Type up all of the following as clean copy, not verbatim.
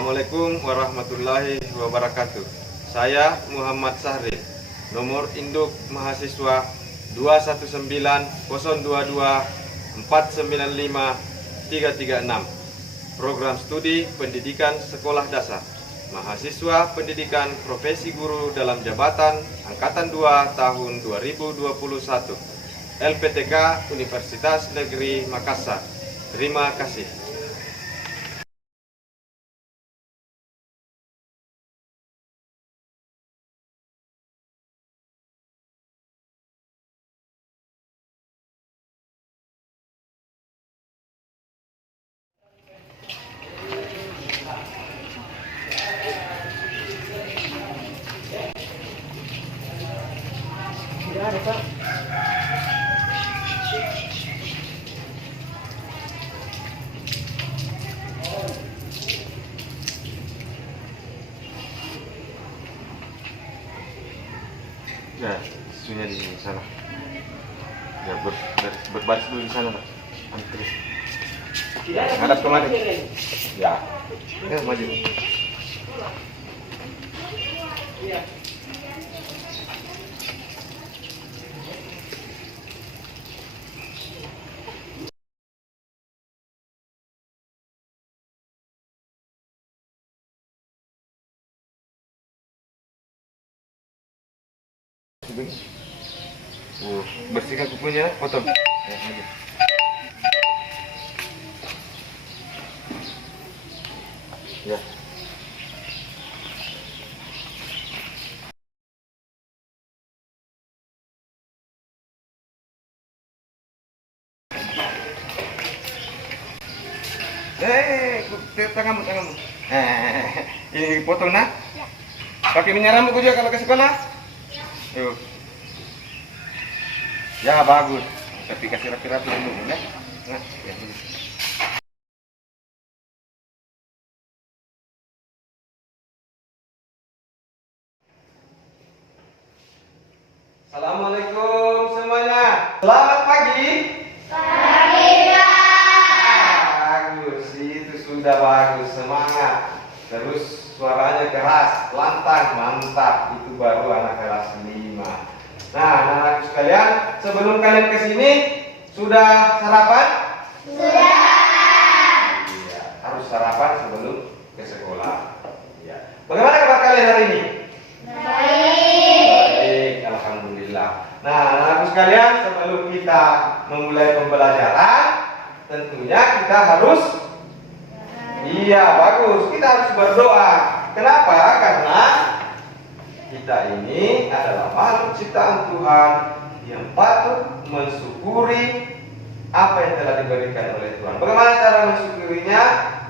Assalamualaikum warahmatullahi wabarakatuh. Saya Muhammad Sahril, nomor induk mahasiswa 21902249536. Program studi pendidikan sekolah dasar, mahasiswa pendidikan profesi guru dalam jabatan Angkatan 2 tahun 2021, LPTK Universitas Negeri Makassar. Terima kasih. Tidak ada, Pak. Ya, susunya di sana. Ya, berbaris dulu di sana, Pak. Antri. Hadap kemana? Ya. Ya, maju. Iya. Bersihkan kukunya, potong. Ya, maju. Ya. Tanganmu. Ini potong nak? Ya. Pakai minyak rambut juga kalau ke sekolah? Yuk. Ya bagus. Tapi kasih rapi-rapi dulu ya. Nah, ya. Assalamualaikum semuanya. Selamat pagi. Pagi, Pak. Bagus, itu sudah bagus. Semangat. Terus suaranya keras, lantang, mantap. Itu baru anak kelas 5. Nah, anak-anak sekalian, sebelum kalian ke sini sudah sarapan? Sudah. Iya, harus sarapan sebelum ke sekolah. Iya. Bagaimana kabar kalian hari ini? Baik, alhamdulillah. Nah, anak-anak sekalian, sebelum kita memulai pembelajaran, tentunya kita harus bagus. Kita harus berdoa. Kenapa? Karena kita ini adalah makhluk ciptaan Tuhan yang patut mensyukuri apa yang telah diberikan oleh Tuhan. Bagaimana cara mensyukurinya?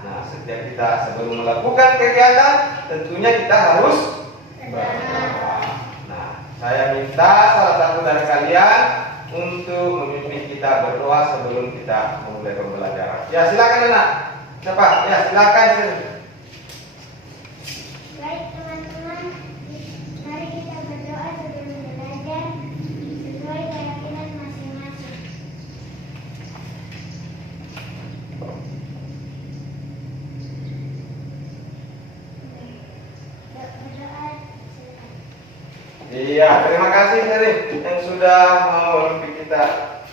Nah, setiap kita sebelum melakukan kegiatan, tentunya kita harus berdoa. Nah, saya minta salah satu dari kalian untuk memimpin kita berdoa sebelum kita memulai pembelajaran. Ya, silakan anak. Siapa? Ya, silakan. Baik teman-teman, mari kita berdoa sebelum belajar sesuai keyakinan masing-masing. Berdoa. Iya, terima kasih Sherry yang sudah mau memimpin kita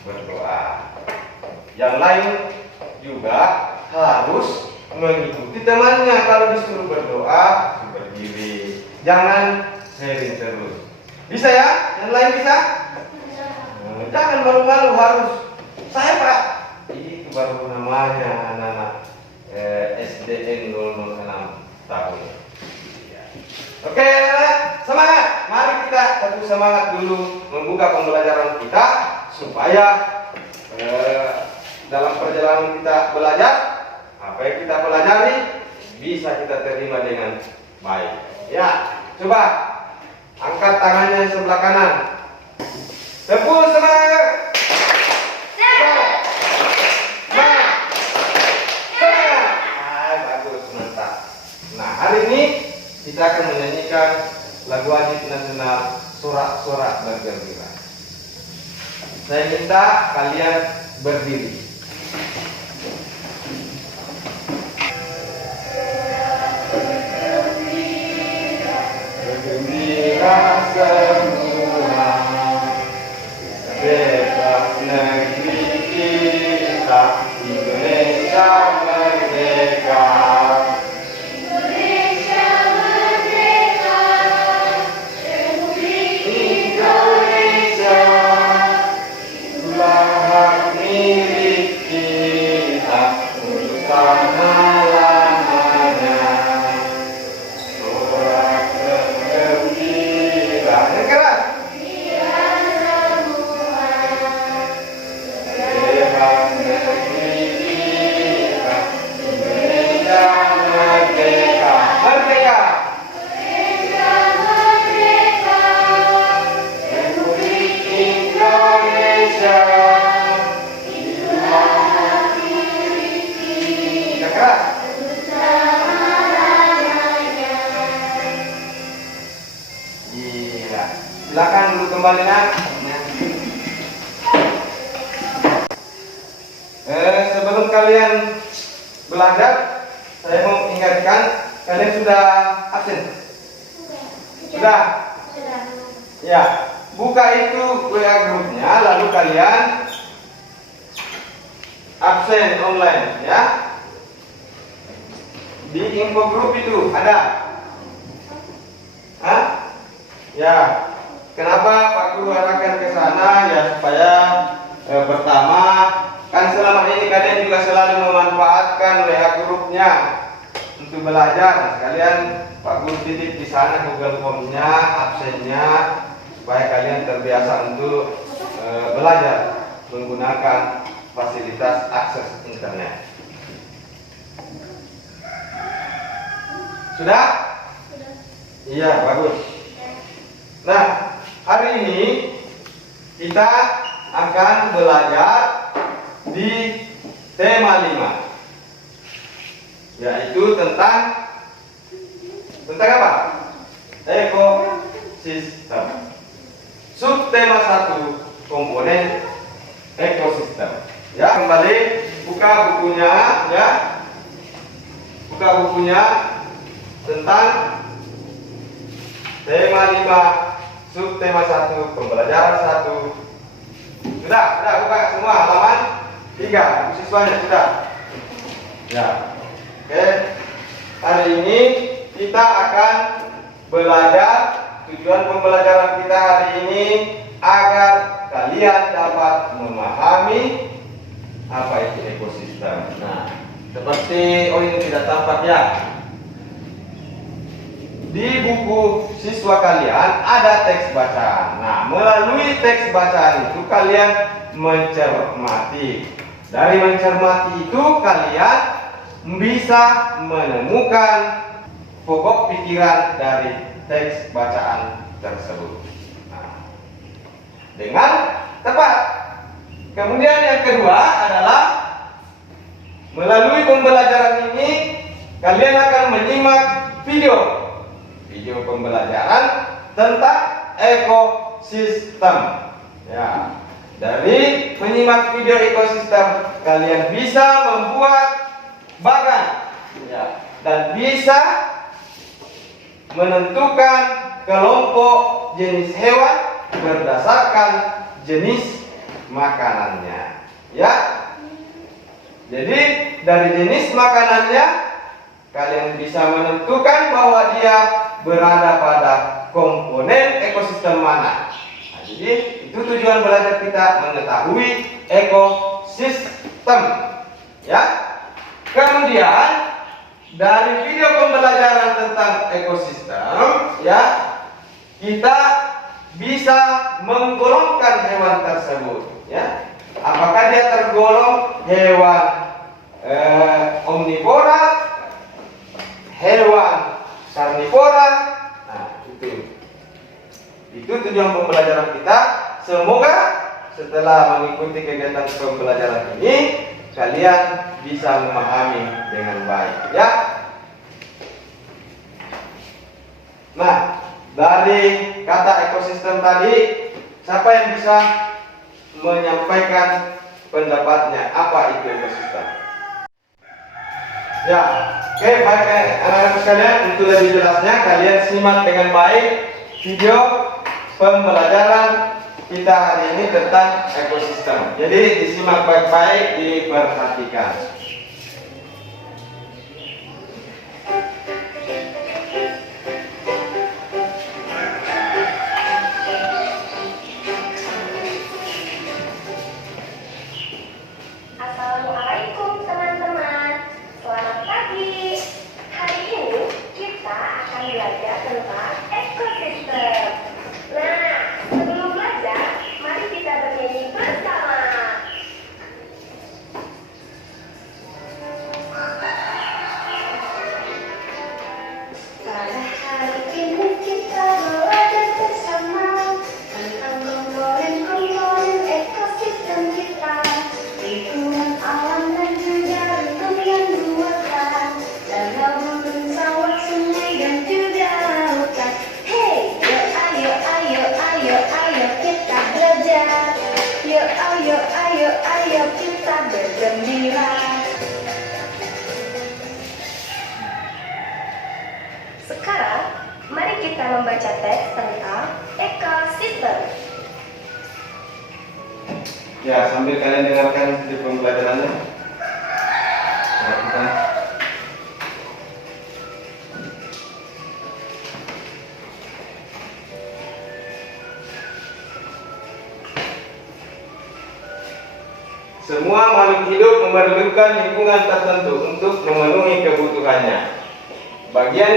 berdoa. Yang lain juga harus mengikuti temannya. Kalau disuruh berdoa, berdiri. Jangan sharing terus. Bisa ya? Yang lain bisa? Jangan malu-malu, harus. Saya Pak. Itu baru namanya anak-anak SDN 006 tahun. Oke, semangat. Mari kita satu semangat dulu membuka pembelajaran kita supaya dalam perjalanan kita belajar, apa yang kita pelajari bisa kita terima dengan baik. Ya, coba angkat tangannya yang sebelah kanan. Tepuk semangat. Bagus, mantap. Nah, hari ini kita akan menyanyikan lagu wajib nasional Sorak-Sorak Bergembira. Saya minta kalian berdiri. semua, bebas negeri kita, Indonesia merdeka. Indonesia merdeka, Republik Indonesia, itulah hak milik kita untuk selama-lamanya. Sorak bergembira, yang keras. Bebas negeri kita, Indonesia merdeka. Merdeka. Republik Indonesia, itulah hak milik kita. Yang keras. Iya. Silakan dulu kembali nak. Sebelum kalian belajar, saya mau ingatkan kalian sudah absen. Sudah. Ya. Buka itu WA grupnya, lalu kalian absen online, ya. Di info grup itu ada. Hah? Ya. Kenapa Pak Guru arahkan ke sana? Ya supaya pertama, kan selama ini kalian juga selalu memanfaatkan WA grupnya untuk belajar. Sekalian Pak Guru titip di sana Google Form-nya, absennya, supaya kalian terbiasa untuk belajar menggunakan fasilitas akses internet. Sudah? Iya, bagus. Nah, hari ini kita akan belajar di tema 5, yaitu tentang apa? Ekosistem. Subtema 1, komponen ekosistem. Ya, kembali buka bukunya, ya. Buka bukunya tentang tema 5, subtema 1, pembelajaran 1. Sudah buka semua halaman 3, siswanya sudah. Ya. Oke. Hari ini kita akan belajar, tujuan pembelajaran kita hari ini agar kalian dapat memahami apa itu ekosistem. Nah, seperti ini tidak tampak ya. Di buku siswa kalian ada teks bacaan. Nah, melalui teks bacaan itu kalian mencermati. Dari mencermati itu kalian bisa menemukan pokok pikiran dari teks bacaan tersebut. Nah, dengan tepat. Kemudian yang kedua adalah melalui pembelajaran ini kalian akan menyimak video pembelajaran tentang ekosistem. Ya, dari menyimak video ekosistem kalian bisa membuat bagan, ya, dan bisa menentukan kelompok jenis hewan berdasarkan jenis makanannya. Ya, jadi dari jenis makanannya kalian bisa menentukan bahwa dia berada pada komponen ekosistem mana. Nah, jadi itu tujuan belajar kita, mengetahui ekosistem. Ya. Kemudian dari video pembelajaran tentang ekosistem, ya, kita bisa menggolongkan hewan tersebut. Ya. Apakah dia tergolong hewan omnivora, hewan karnivora? Nah, itu tujuan pembelajaran kita. Semoga setelah mengikuti kegiatan pembelajaran ini kalian bisa memahami dengan baik, ya. Nah, dari kata ekosistem tadi, siapa yang bisa menyampaikan pendapatnya apa itu ekosistem? Ya, oke, baik anak-anak sekalian, untuk lebih jelasnya kalian simak dengan baik video pembelajaran kita hari ini tentang ekosistem. Jadi disimak baik-baik, diperhatikan. Assalamualaikum teman-teman. Selamat pagi. Hari ini kita akan belajar tentang ekosistem. Nah, sebelum belajar, mari kita bernyanyi bersama. Pada hari ini kita belajar bersama tentang komponen-komponen ekosistem kita. Lingkungan alam dan juga lingkungan buatan, danau, gunung, sawah, sungai dan juga hutan. Hey, yuk ayo ayo ayo ayo kita belajar. Yuk ayo ayo ayo kita bergembira. Sekarang, mari kita membaca teks tentang ekosistem. Ya, sambil kalian dengarkan di pembelajarannya. Perhatikan. Semua makhluk hidup memerlukan lingkungan tertentu untuk memenuhi kebutuhannya. Bagian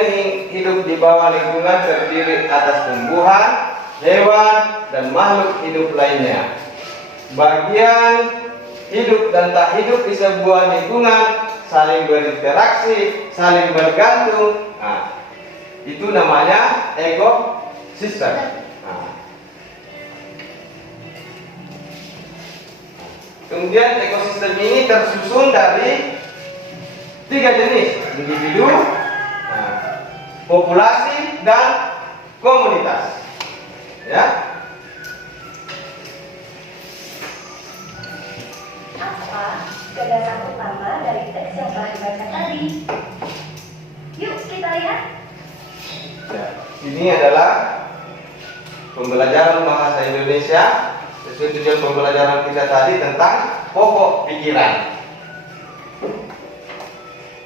hidup di bawah lingkungan terdiri atas tumbuhan, hewan, dan makhluk hidup lainnya. Bagian hidup dan tak hidup di sebuah lingkungan saling berinteraksi, saling bergantung. Nah, itu namanya ekosistem. Nah. Kemudian ekosistem ini tersusun dari 3 jenis: individu, populasi, dan komunitas. Ya. Apa gagasan utama dari teks yang telah dibaca tadi? Yuk kita lihat. Ya, ini adalah pembelajaran bahasa Indonesia. Sesuai tujuan pembelajaran kita tadi tentang pokok pikiran.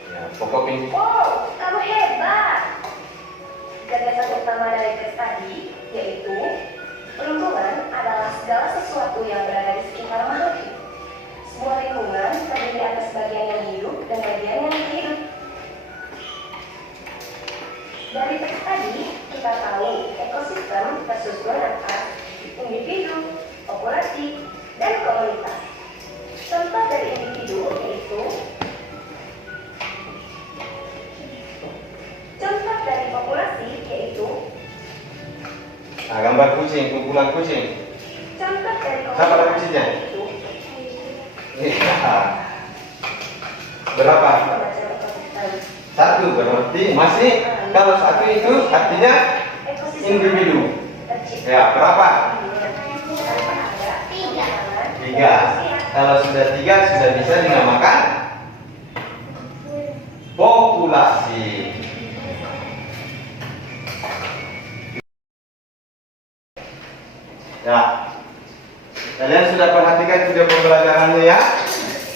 Ya, pokok pikiran. Wow, kamu hebat. Gagasan utama dari teks tadi yaitu lingkungan adalah segala sesuatu yang berada di sekitar makhluk hidup. Sebuah lingkungan terdiri atas bagian yang hidup dan bagian yang tidak hidup. Dari teks tadi, kita tahu ekosistem tersusun atas individu, populasi, dan komunitas. Contoh dari individu yaitu contoh dari populasi yaitu Nah, gambar kucing, kumpulan kucing. contoh dari Siapa ada kucingnya? yaitu Ya. Berapa? membaca ekosistem. 1 berarti masih. Kalau 1 itu artinya individu. Tercipta Ya, berapa? tanpa ada 3. Kalau sudah 3 sudah bisa dinamakan populasi. Ya, kalian sudah perhatikan video pembelajarannya ya.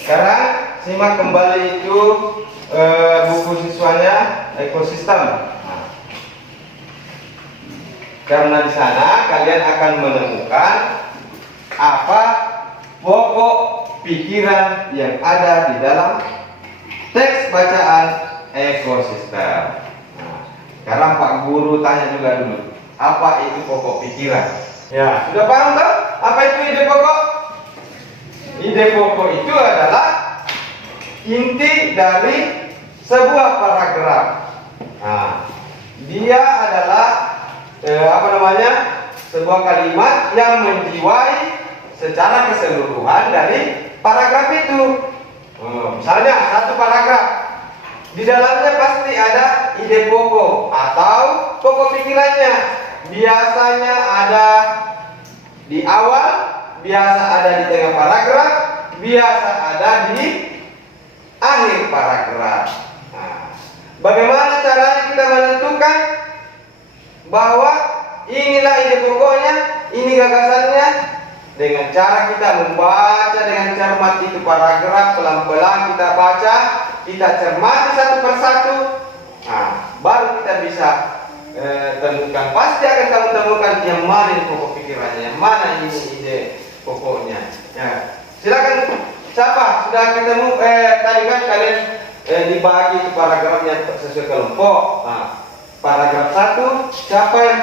Sekarang simak kembali itu buku siswanya ekosistem. Nah, karena di sana kalian akan menemukan apa pokok pikiran yang ada di dalam teks bacaan ekosistem. Nah, sekarang Pak Guru tanya juga dulu, apa itu pokok pikiran? Ya, sudah paham kan? Apa itu ide pokok? Ide pokok itu adalah inti dari sebuah paragraf. Nah, dia adalah sebuah kalimat yang menjiwai secara keseluruhan dari paragraf itu. Misalnya satu paragraf, di dalamnya pasti ada ide pokok atau pokok pikirannya. Biasanya ada di awal, biasa ada di tengah paragraf, biasa ada di akhir paragraf. Nah, bagaimana caranya kita menentukan bahwa ini gagasannya. Dengan cara kita membaca dengan cermat itu paragraf, pelan-pelan kita baca, kita cermati satu persatu, nah, baru kita bisa temukan. Pasti akan kamu temukan yang mana pokok pikirannya, yang mana ini ide pokoknya. Ya, silakan. Siapa sudah ketemu? Tadi kan kalian dibagi ke paragrafnya sesuai kelompok. Nah, paragraf 1, siapa yang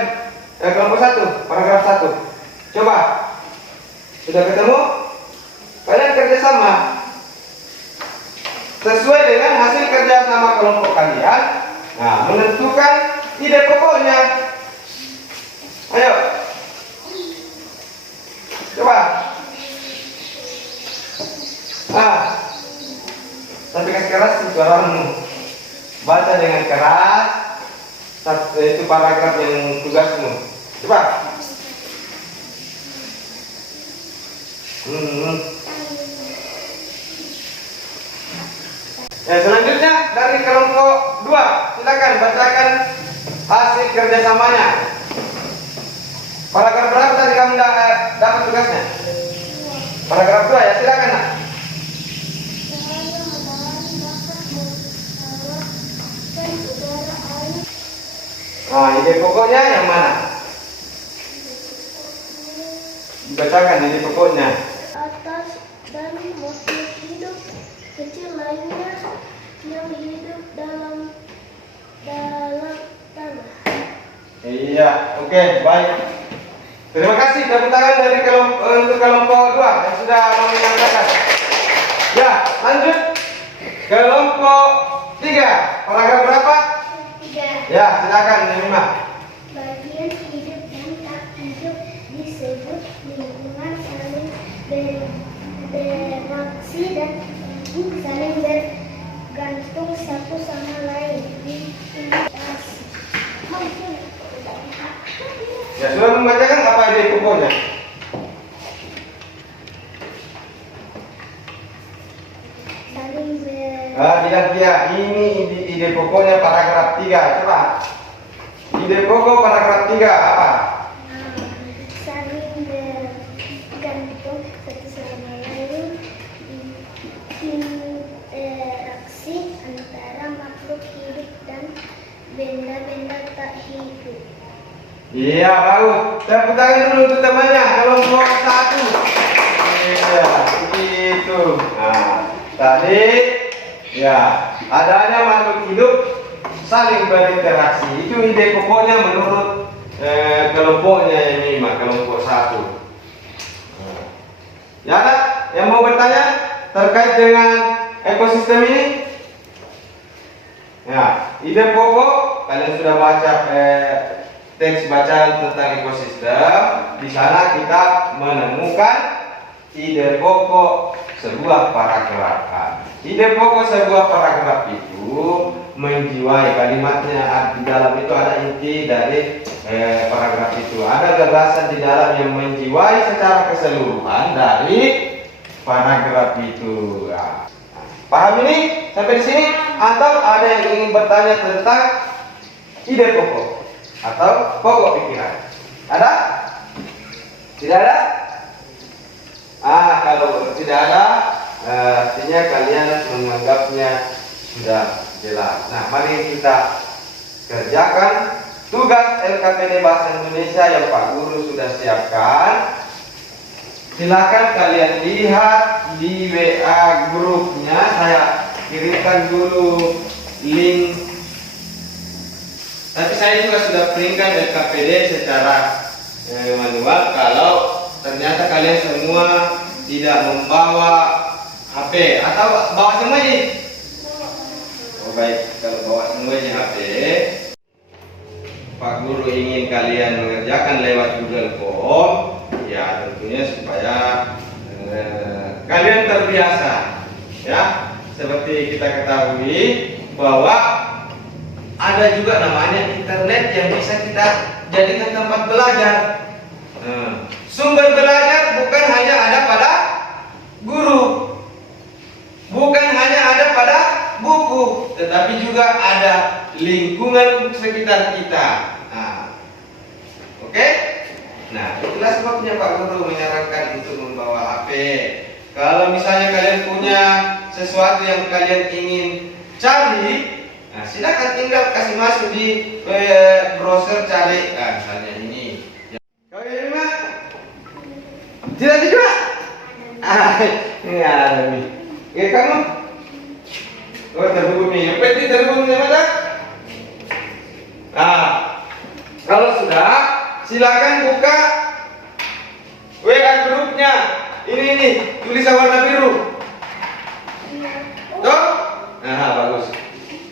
kelompok 1? Paragraf 1. Coba. Sudah ketemu? Kalian kerjasama sesuai dengan hasil kerjasama kelompok kalian. Nah, menentukan ide pokoknya. Ayo, coba. Tapi kasih keras suaramu. Baca dengan keras. Itu paragraf yang tugasmu. Coba. Ya, selanjutnya dari kelompok 2, silakan bacakan hasil kerjasamanya. Paragraf berapa tadi kamu dapat tugasnya? Paragraf 2 ya, silakan nak. Nah, ide pokoknya yang mana? Dibacakan ide pokoknya. Atas dan motif hidup kecil lainnya yang hidup dalam tanah. Iya, oke, baik. Terima kasih tepuk tangan dari untuk kelompok 2 yang sudah menyampaikan. Ya, lanjut kelompok 3. Paragraf berapa? 3. Ya, silakan Mima. Bagian hidup dan tak hidup disebut lingkungan saling berinteraksi dan saling bergantung satu sama lain. Ya, sudah membacakan apa ide pokoknya? Saling Bilang dia, ini ide pokoknya paragraf 3. Coba. Ide pokok paragraf 3 apa? saling bergantung satu sama lain, interaksi antara makhluk hidup dan benda-benda tak hidup. Iya, bagus. Tepuk tangan dulu untuk temannya. Kelompok 1. Iya, begitu. Nah, tadi ya, adanya makhluk hidup saling berinteraksi. Itu ide pokoknya menurut kelompoknya ini, kelompok 1. Ya, ada yang mau bertanya terkait dengan ekosistem ini? Ya, ide pokok kalian sudah baca teks bacaan tentang ekosistem. Di sana kita menemukan ide pokok sebuah paragraf. Ide pokok sebuah paragraf itu menjiwai kalimatnya. Di dalam itu ada inti dari paragraf itu. Ada gagasan di dalam yang menjiwai secara keseluruhan dari paragraf itu. Nah, paham ini sampai di sini? Atau ada yang ingin bertanya tentang ide pokok atau pokok pikiran? Ada? Tidak ada? Kalau tidak ada, artinya kalian menganggapnya sudah jelas. Nah, mari kita kerjakan tugas LKPD Bahasa Indonesia yang Pak Guru sudah siapkan. Silakan kalian lihat di WA grupnya. Saya kirimkan dulu link. Tapi saya juga sudah printkan LKPD secara manual. Kalau ternyata kalian semua tidak membawa HP atau bawa semuanya. Oh baik, kalau bawa semuanya HP, Pak Guru ingin kalian mengerjakan lewat Google Form, ya tentunya supaya kalian terbiasa, ya. Seperti kita ketahui bahwa ada juga namanya internet yang bisa kita jadikan tempat belajar. Sumber belajar bukan hanya ada pada guru, bukan hanya ada pada buku, tetapi juga ada lingkungan sekitar kita. Oke? Nah, jelas sebabnya Pak Guru menyarankan untuk membawa HP. Kalau misalnya kalian punya sesuatu yang kalian ingin cari, nah silakan tinggal kasih masuk di browser cari. Nah, misalnya ini. Kalian mah tidak juga. Ini ada nih. Kamu? Oh, terhubung nih. Peti terhubung nih mana? Nah, kalau sudah, silakan buka WA grupnya. Ini nih, tulisan warna biru. Tuh? Nah, bagus.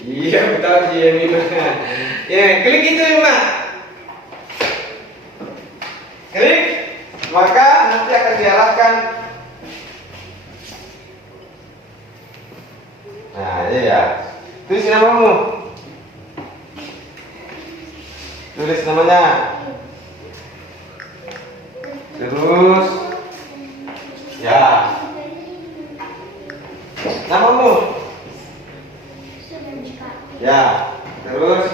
Iya, betul sih ini. Ya, klik itu Mak. Klik, maka nanti akan diarahkan. Nah, ini ya. Tulis namamu. Tulis namanya. Terus ya. Namamu. Ya. Terus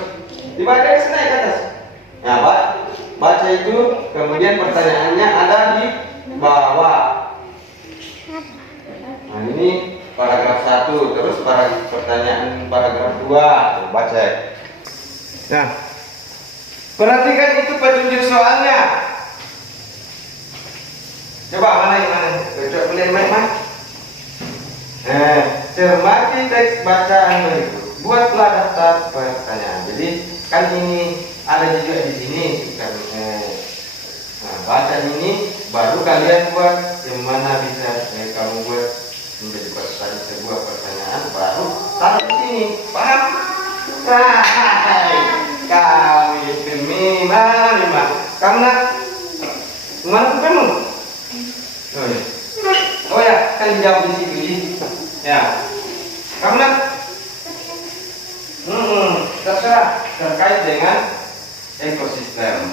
dibaca ke sana ke atas. Nah, baca itu, kemudian pertanyaannya ada di bawah. Nah, ini paragraf 1, terus pertanyaan paragraf 2. Tuh, baca. Nah, perhatikan itu petunjuk soalnya. Coba mana yang mana? Coba boleh main. Cermati teks bacaan berikut. Buatlah daftar pertanyaan. Jadi kan ini ada juga di sini. Nah, baca ini baru kalian buat. Yang mana bisa kamu buat menjadi sebuah pertanyaan baru taruh di sini. Paham? Kau itu mana? Kamu nak? Mana kamu? Oh ya, kan dijawab di situ. Ya. Kamu nak? Terserah, terkait dengan ekosistem.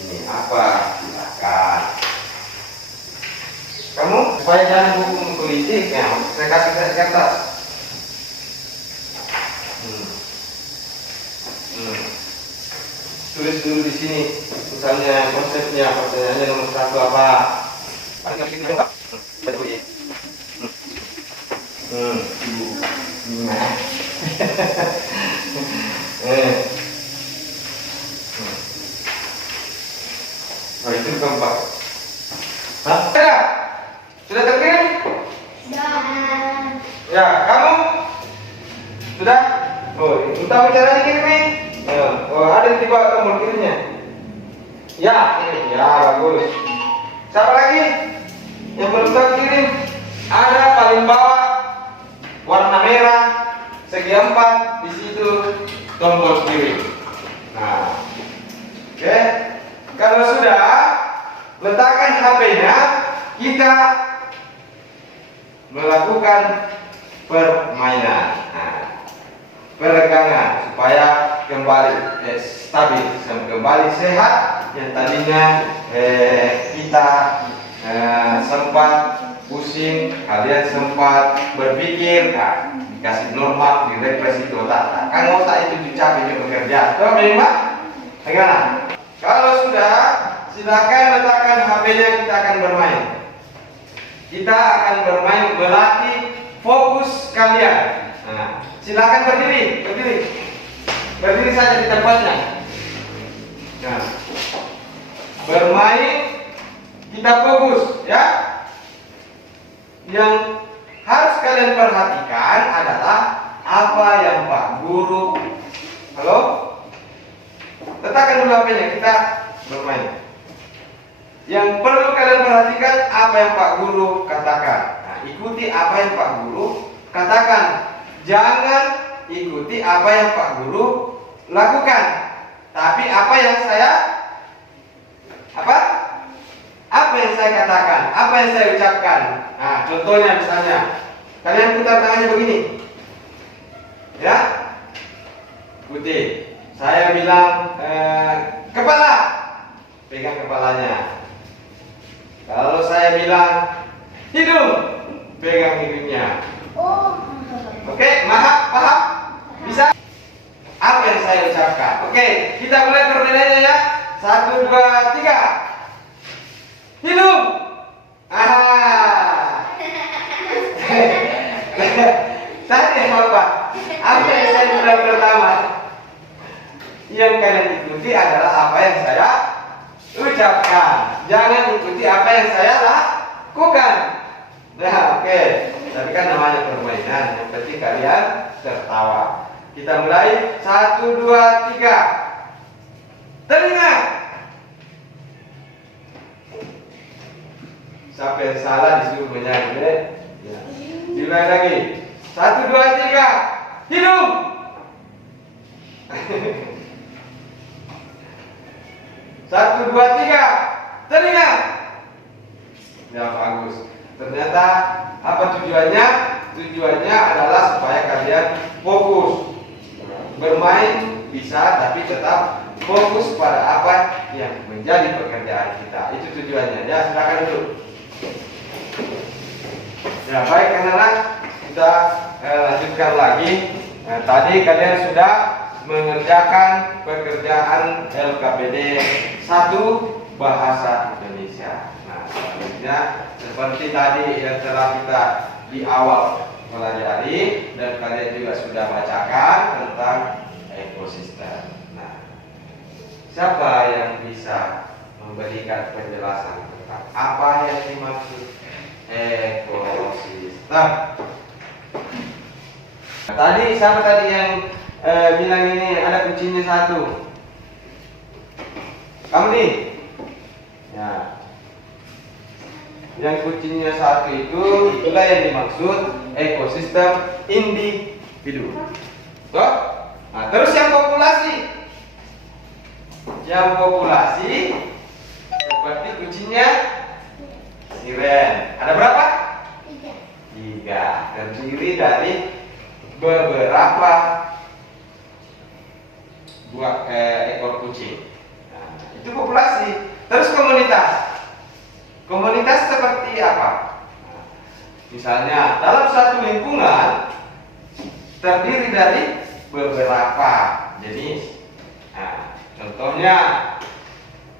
Ini apa? Silakan. Kamu supaya jangan hukum politik ya, saya kasih kertas. Tulis dulu di sini, misalnya konsepnya, pertanyaannya nomor 1 apa? Oh, itu keempat. Hah? Sudah terkirim? Dan Ya, kamu? Sudah? Oh, utama caranya kirimnya? Ya. Oh, ada di bawah tombol kirimnya. Ya, ini. Ya, bagus. Siapa lagi? Yang belum tahu kirim? Ada paling bawah warna merah segi 4 di situ tombol kirim. Nah, oke. Kalau sudah, letakkan HP-nya. Kita melakukan permainan. Nah, peregangan supaya kembali stabil, kembali sehat. Yang tadinya kita sempat pusing, kalian sempat berpikir, dikasih normal, direpresi otak. Kan otak itu dicapek bekerja. Tuh, memang? Bagaimana? Kalau sudah, silakan letakkan HP-nya, kita akan bermain. Kita akan bermain melatih fokus kalian. Nah, silakan berdiri. Berdiri saja di tempatnya. Nah, bermain, kita fokus, ya. Yang harus kalian perhatikan adalah apa yang Pak Guru. Halo? Letakkan dulu HP-nya, kita bermain. Yang perlu kalian perhatikan apa yang Pak Guru katakan. Nah, ikuti apa yang Pak Guru katakan. Jangan ikuti apa yang Pak Guru lakukan. Tapi apa yang saya katakan, apa yang saya ucapkan. Nah, contohnya misalnya, kalian putar tangannya begini. Ya. Ikuti. Saya bilang kepala. Pegang kepalanya. Kalau saya bilang hidung, pegang hidungnya. Oke, paham? Bisa? Apa yang saya ucapkan? Oke, kita mulai perbedaannya ya. 1, 2, 3. Tadi apa? Apa yang saya bilang pertama? Yang kalian ikuti adalah apa yang saya ucapkan. Jangan ikuti apa yang saya lakukan. Nah, oke. Tapi kan namanya permainan. Yang penting kalian tertawa. Kita mulai. 1, 2, 3. Telinga. Siapa yang salah disuruh menyanyi. Ya. Diulang lagi. 1, 2, 3. Hidung. Satu, dua, tiga. Telinga. Ya bagus. Ternyata apa tujuannya? Tujuannya adalah supaya kalian fokus. Bermain bisa, tapi tetap fokus pada apa yang menjadi pekerjaan kita. Itu tujuannya. Ya, silakan dulu. Ya, baik anak-anak, kita lanjutkan lagi. Nah, tadi kalian sudah mengerjakan pekerjaan LKPD 1 Bahasa Indonesia. Nah, selanjutnya seperti tadi yang telah kita di awal pelajari dan kalian juga sudah bacakan tentang ekosistem. Nah, siapa yang bisa memberikan penjelasan tentang apa yang dimaksud ekosistem? Tadi siapa tadi yang bilang ini ada kuncinya 1? Kamu nih? Ya. Yang kuncinya 1 itu, itulah yang dimaksud ekosistem individu. Tuh? Nah, terus yang populasi. Yang populasi seperti kuncinya siren. Ada berapa? 3. Terdiri dari beberapa ekor kucing. Nah, itu populasi. Terus komunitas. Komunitas seperti apa? Nah, misalnya dalam satu lingkungan terdiri dari beberapa jenis. Nah, contohnya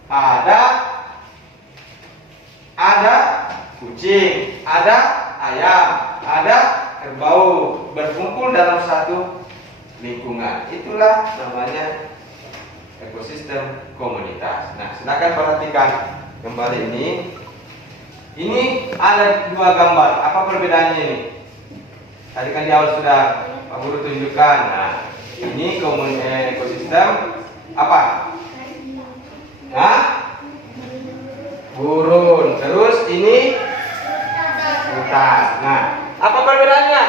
ada kucing, ada ayam, ada kerbau berkumpul dalam satu lingkungan. Itulah namanya ekosistem komunitas. Nah, silakan perhatikan kembali ini. Ini ada 2 gambar. Apa perbedaannya ini? Tadi kan di awal sudah Pak Guru tunjukkan. Nah, ini ekosistem apa? Hah? Gurun. Terus ini hutan. Nah, apa perbedaannya?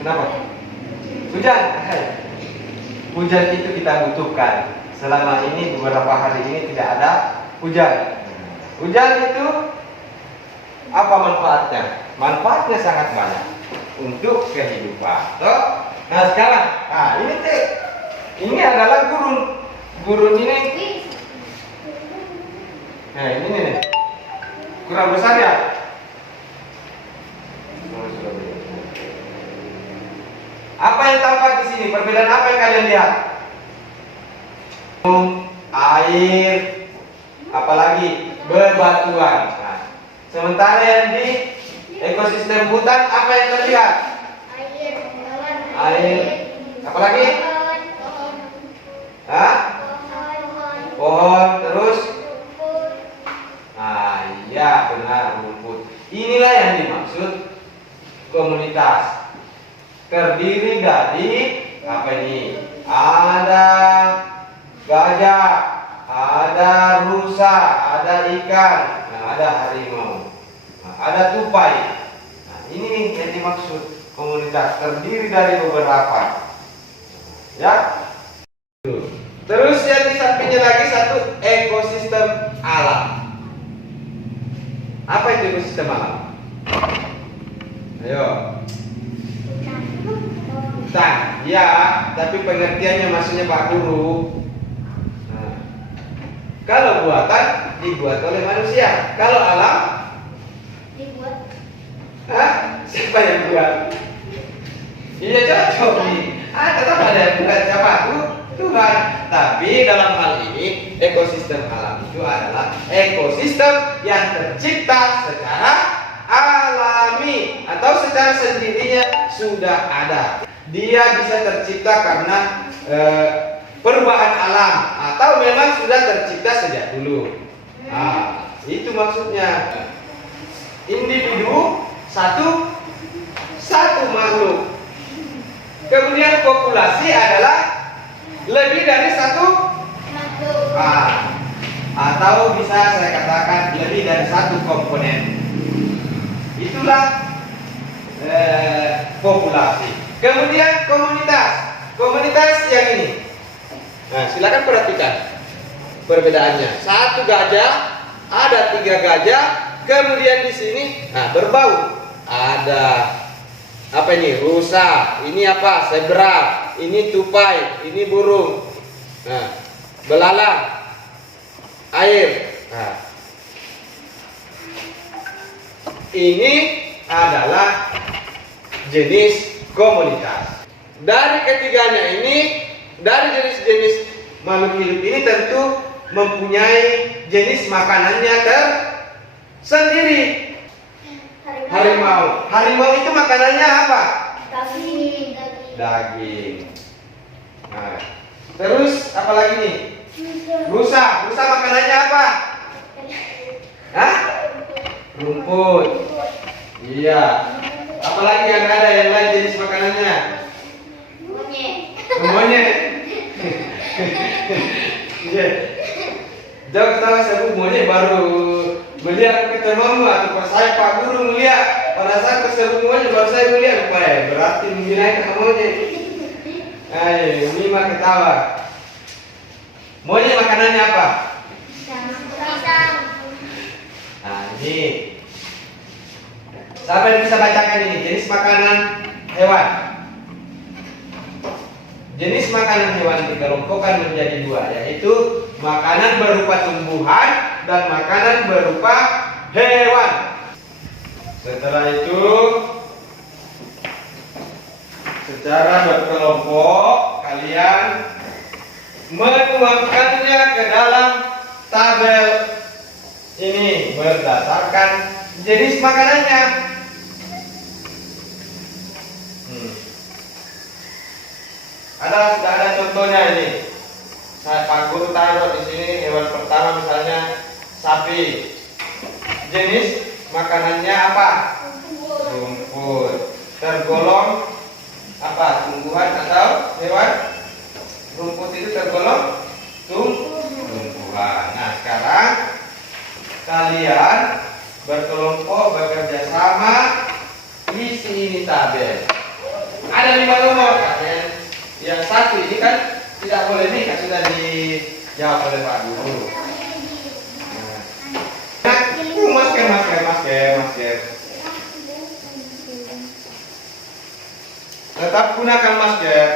Kenapa? Hujan. Hujan itu kita butuhkan. Selama ini beberapa hari ini tidak ada hujan. Hujan itu apa manfaatnya? Manfaatnya sangat banyak untuk kehidupan. Toh? Nah sekarang, ini adalah gurun. Gurun ini. Nah ini nih, kurang besar ya. Apa yang tampak di sini? Perbedaan apa yang kalian lihat? Air, apalagi bebatuan. Nah, sementara yang di ekosistem hutan apa yang terlihat? Air, apalagi? Hah? Pohon, terus? Nah, iya benar, rumput. Inilah yang dimaksud komunitas. Terdiri dari apa ini? Ada gajah, ada rusa, ada ikan, nah, ada harimau, nah, ada tupai. Nah, ini yang dimaksud komunitas, terdiri dari beberapa. Ya. Terus yang di sampingnya lagi satu ekosistem alam. Apa itu ekosistem alam? Ayo. Hutan, ya, tapi pengertiannya maksudnya Pak Guru. Nah, kalau buatan dibuat oleh manusia, kalau alam Dibuat. Siapa yang buat? Iya cocok nih. Tetap ada yang buat siapa? Tuhan. Tapi dalam hal ini ekosistem alam itu adalah ekosistem yang tercipta secara alami atau secara sendirinya sudah ada. Dia bisa tercipta karena perubahan alam atau memang sudah tercipta sejak dulu. Nah, itu maksudnya. Individu satu makhluk. Kemudian populasi adalah lebih dari satu atau bisa saya katakan lebih dari satu komponen. Itulah populasi. Kemudian komunitas yang ini. Nah, silakan perhatikan perbedaannya. Satu gajah, ada 3 gajah. Kemudian di sini, berbau. Ada apa ini? Rusa. Ini apa? Zebra. Ini tupai. Ini burung. Nah, belalang. Air. Nah, ini adalah jenis komunitas. Dari ketiganya ini, dari jenis-jenis makhluk hidup ini tentu mempunyai jenis makanannya tersendiri. Harimau itu makanannya apa? Daging. Nah, terus apa lagi nih? Rusa makanannya apa? Rumput. Iya. Apalagi yang ada yang lain jenis makanannya? Monyet. Iya. Jauh ketawa sebut monyet baru melihat ketemuanmu atau pas saya Pak Guru melihat pada saat kesebut monyet baru saya melihat berarti mengenai monyet. Ayo, Mima ketawa. Monyet makanannya apa? Nah, ini. Siapa yang bisa bacakan ini? Jenis makanan hewan. Jenis makanan hewan dikelompokkan menjadi 2, yaitu makanan berupa tumbuhan dan makanan berupa hewan. Setelah itu, secara berkelompok kalian menuangkannya ke dalam tabel ini berdasarkan jenis makanannya. Sudah ada contohnya ini. Pak Guru taruh di sini hewan pertama misalnya sapi. Jenis makanannya apa? Rumput. Tergolong apa? Tumbuhan atau hewan? Rumput itu tergolong tumbuhan. Nah, sekarang kalian berkelompok bekerja sama isi ini tabel. Ada 5 nomor kalian. Yang satu ini kan tidak boleh nih, kan sudah dijawab oleh Pak Guru. Masker. Tetap gunakan masker.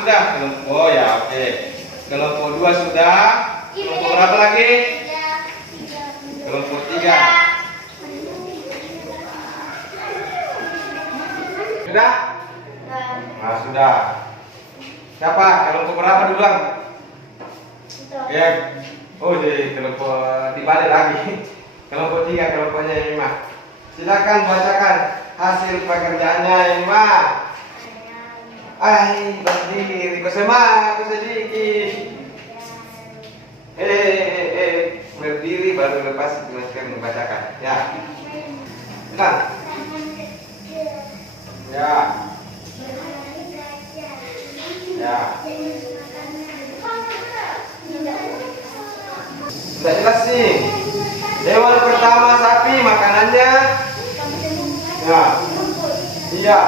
Sudah kelompok ya, oke. Kelompok 2 sudah. Kelompok berapa lagi? Kelompok 3. Sudah? Nah, sudah. Siapa? Kelompok berapa duluan? Ya. Oh, jadi kelompok dibalik lagi. Kelompok 3, kelompoknya Mima. Silakan bacakan hasil pekerjaannya Mima. Berdiri, kau sedikit. Berdiri baru lepas masker membacakan. Ya. Nah. Ya. Ya. Sudah jelas sih. Hewan pertama sapi makanannya. Ya. Iya.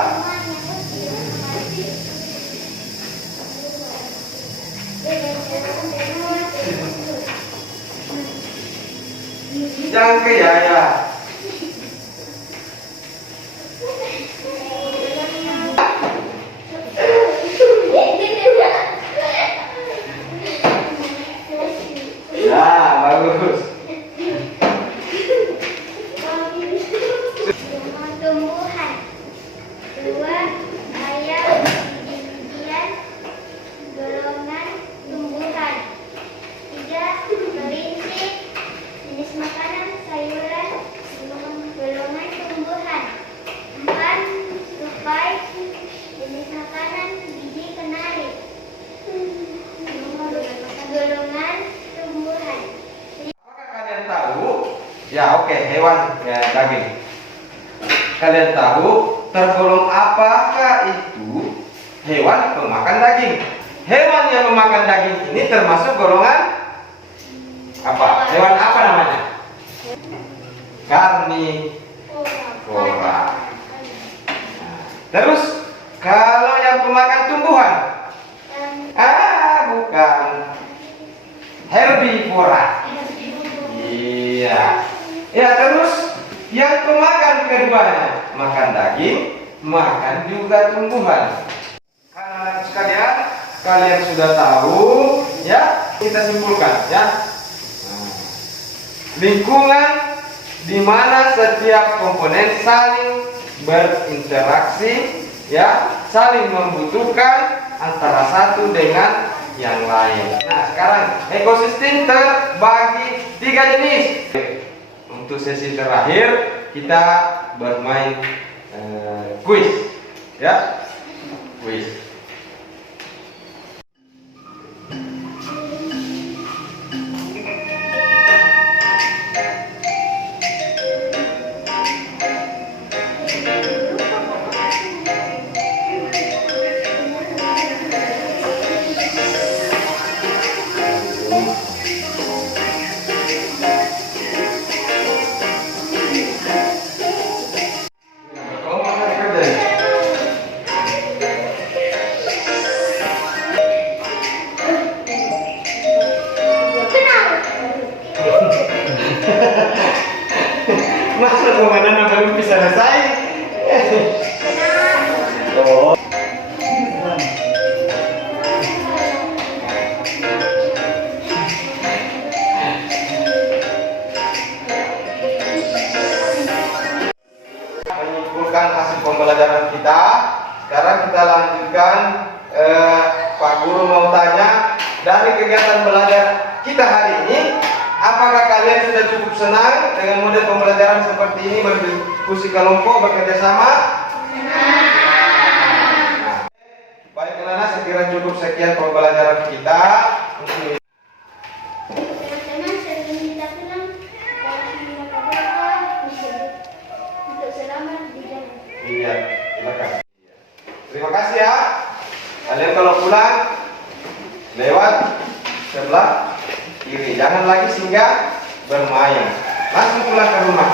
Yang kaya. Ya, bagus. Tumbuhan. 2. Ayam. Kemudian golongan tumbuhan. 3. Kelinci. Jenis makanan sayuran. Golongan tumbuhan. 4. Tupai. Jenis makanan biji kenari. Golongan tumbuhan. Apakah kalian tahu? Ya, oke, hewan ya, daging. Kalian tahu tergolong apakah itu hewan pemakan daging? Hewan yang memakan daging ini termasuk golongan apa? Hewan apa namanya? Karnivora. Terus kalau yang pemakan tumbuhan? Bukan. Herbivora. Iya. Ya, terus yang pemakan keduanya, makan daging, makan juga tumbuhan. Anak-anak sekalian, kalian sudah tahu, ya? Kita simpulkan, ya. Lingkungan di mana setiap komponen saling berinteraksi, ya, saling membutuhkan antara satu dengan yang lain. Nah, sekarang ekosistem terbagi 3 jenis. Untuk sesi terakhir kita bermain kuis, ya, kuis. Masa permainan baru bisa selesai? Oh. Menyimpulkan hasil pembelajaran kita. Sekarang kita lanjutkan. Pak Guru mau tanya, dari kegiatan belajar kita hari ini, apakah kalian sudah cukup senang dengan model pembelajaran seperti ini, berdiskusi kelompok, bekerja sama? Nah, baiklah, saya kira cukup sekian pembelajaran kita. Teman-teman, sebelum kita pulang, untuk selamat di jalan. Iya, silakan. Terima kasih ya. Kalian kalau pulang lewat sebelah kiri, jangan lagi singgah bermain, langsung pulang ke rumah.